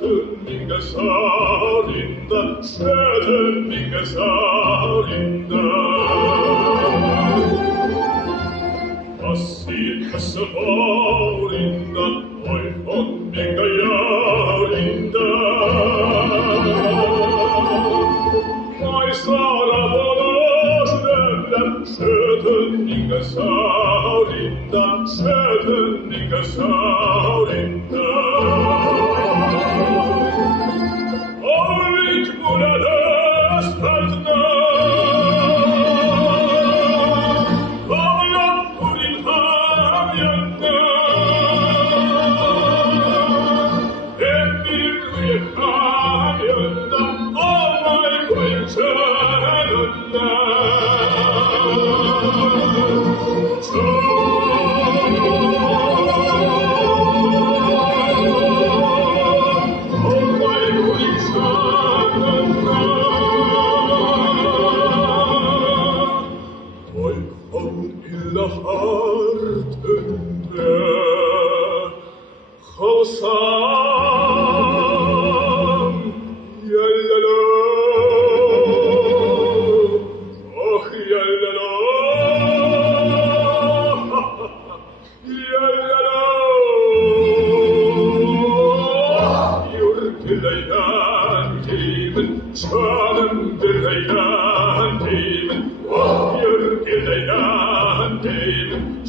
minga salinda, söten minga salinda. Kassi tässä vaulinda, oi on minga jaulinda. Naisara volosnella, söten minga salinda, söten minga salinda. Olik burada statna, kolla purin hamjana. Emir ujek hamjana, omaj kujčanana. Illa hartende Hossam Yallalo Oh yallalo Yallalo Yurtilayan dimen Çalın dilayan dimen Oh yurtilayan dimen